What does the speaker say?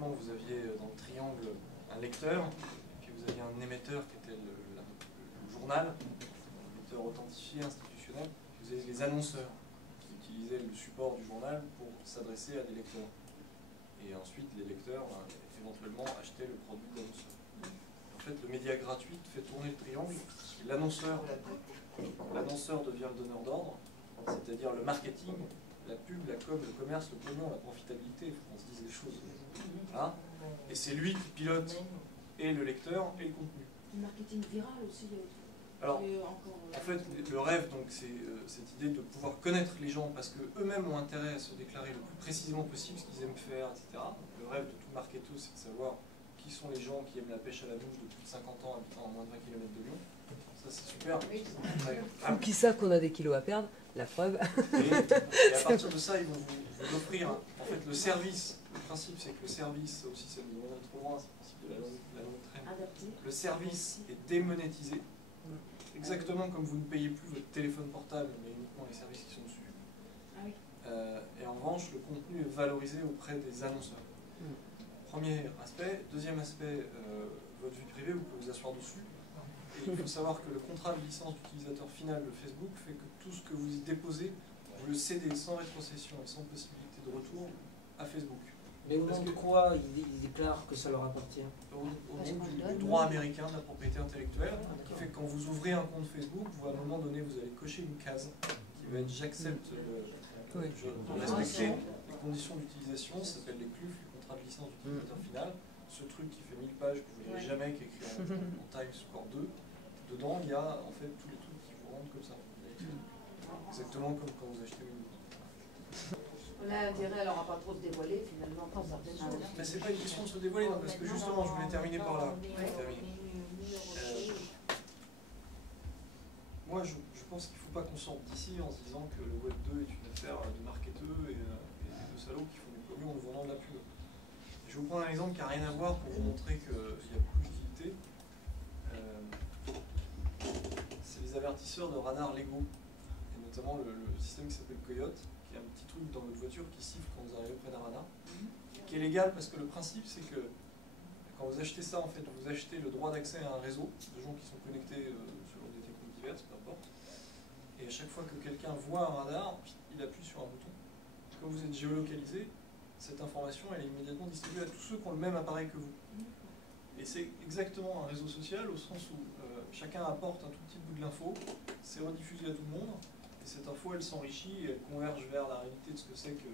historiquement, vous aviez dans le triangle un lecteur, et puis vous aviez un émetteur qui était le journal, un lecteur authentifié, institutionnel, puis vous aviez les annonceurs qui utilisaient le support du journal pour s'adresser à des lecteurs. Et ensuite, les lecteurs, éventuellement, achetaient le produit de l'annonceur. En fait, le média gratuit fait tourner le triangle, et l'annonceur devient le donneur d'ordre, c'est-à-dire le marketing, la pub, la com, le commerce, le pognon, la profitabilité, il faut qu'on se dise les choses. Voilà. Et c'est lui qui pilote et le lecteur et le contenu. Le marketing viral aussi. Alors, en fait, le rêve, donc, c'est cette idée de pouvoir connaître les gens parce qu'eux-mêmes ont intérêt à se déclarer le plus précisément possible ce qu'ils aiment faire, etc. Donc, le rêve de tout marketeur, c'est de savoir qui sont les gens qui aiment la pêche à la mouche de plus de 50 ans habitant à moins de 20 km de Lyon. Ça, c'est super. Ou qui savent qu'on a des kilos à perdre, la preuve. Et à partir de ça, ils vont vous offrir, en fait, le service. Le principe, c'est que le service, ça aussi, ça nous emmène trop loin, c'est le principe de la longue traîne. Le service est démonétisé. Exactement comme vous ne payez plus votre téléphone portable, mais uniquement les services qui sont dessus. Ah oui. Et en revanche, le contenu est valorisé auprès des annonceurs. Premier aspect. Deuxième aspect, votre vie privée, vous pouvez vous asseoir dessus. Et il faut savoir que le contrat de licence d'utilisateur final de Facebook fait que tout ce que vous y déposez, vous le cédez sans rétrocession et sans possibilité de retour à Facebook. Mais au nom de quoi ils déclarent que ça leur appartient? Au nom du droit américain de la propriété intellectuelle, qui fait que quand vous ouvrez un compte Facebook, vous, à un moment donné, vous allez cocher une case qui va être j'accepte de respecter les conditions d'utilisation, ça s'appelle les CLUF, les contrats de licence d'utilisateur final. Ce truc qui fait 1000 pages que vous ne verrez jamais, qui est écrit en Times Square 2, dedans il y a en fait tous les trucs qui vous rendent comme ça. Exactement comme quand vous achetez Windows. On a intérêt alors à pas trop se dévoiler finalement pour certaines choses. Mais c'est pas une question de se dévoiler, non, parce que justement je voulais terminer par là. Moi je pense qu'il ne faut pas qu'on sorte d'ici en se disant que le Web 2 est une affaire de marketeurs et de salauds qui font du pognon en nous vendant de la pub. Je vais vous prendre un exemple qui n'a rien à voir pour vous montrer qu'il y a beaucoup d'utilité. C'est les avertisseurs de radars légaux, et notamment le système qui s'appelle Coyote, qui est un petit truc dans votre voiture qui siffle quand vous arrivez près d'un radar, qui est légal parce que le principe c'est que quand vous achetez ça, en fait, vous achetez le droit d'accès à un réseau de gens qui sont connectés selon des techniques diverses, peu importe. Et à chaque fois que quelqu'un voit un radar, il appuie sur un bouton. Quand vous êtes géolocalisé, cette information elle est immédiatement distribuée à tous ceux qui ont le même appareil que vous. Et c'est exactement un réseau social au sens où chacun apporte un tout petit bout de l'info, c'est rediffusé à tout le monde, et cette info elle s'enrichit et elle converge vers la réalité de ce que c'est que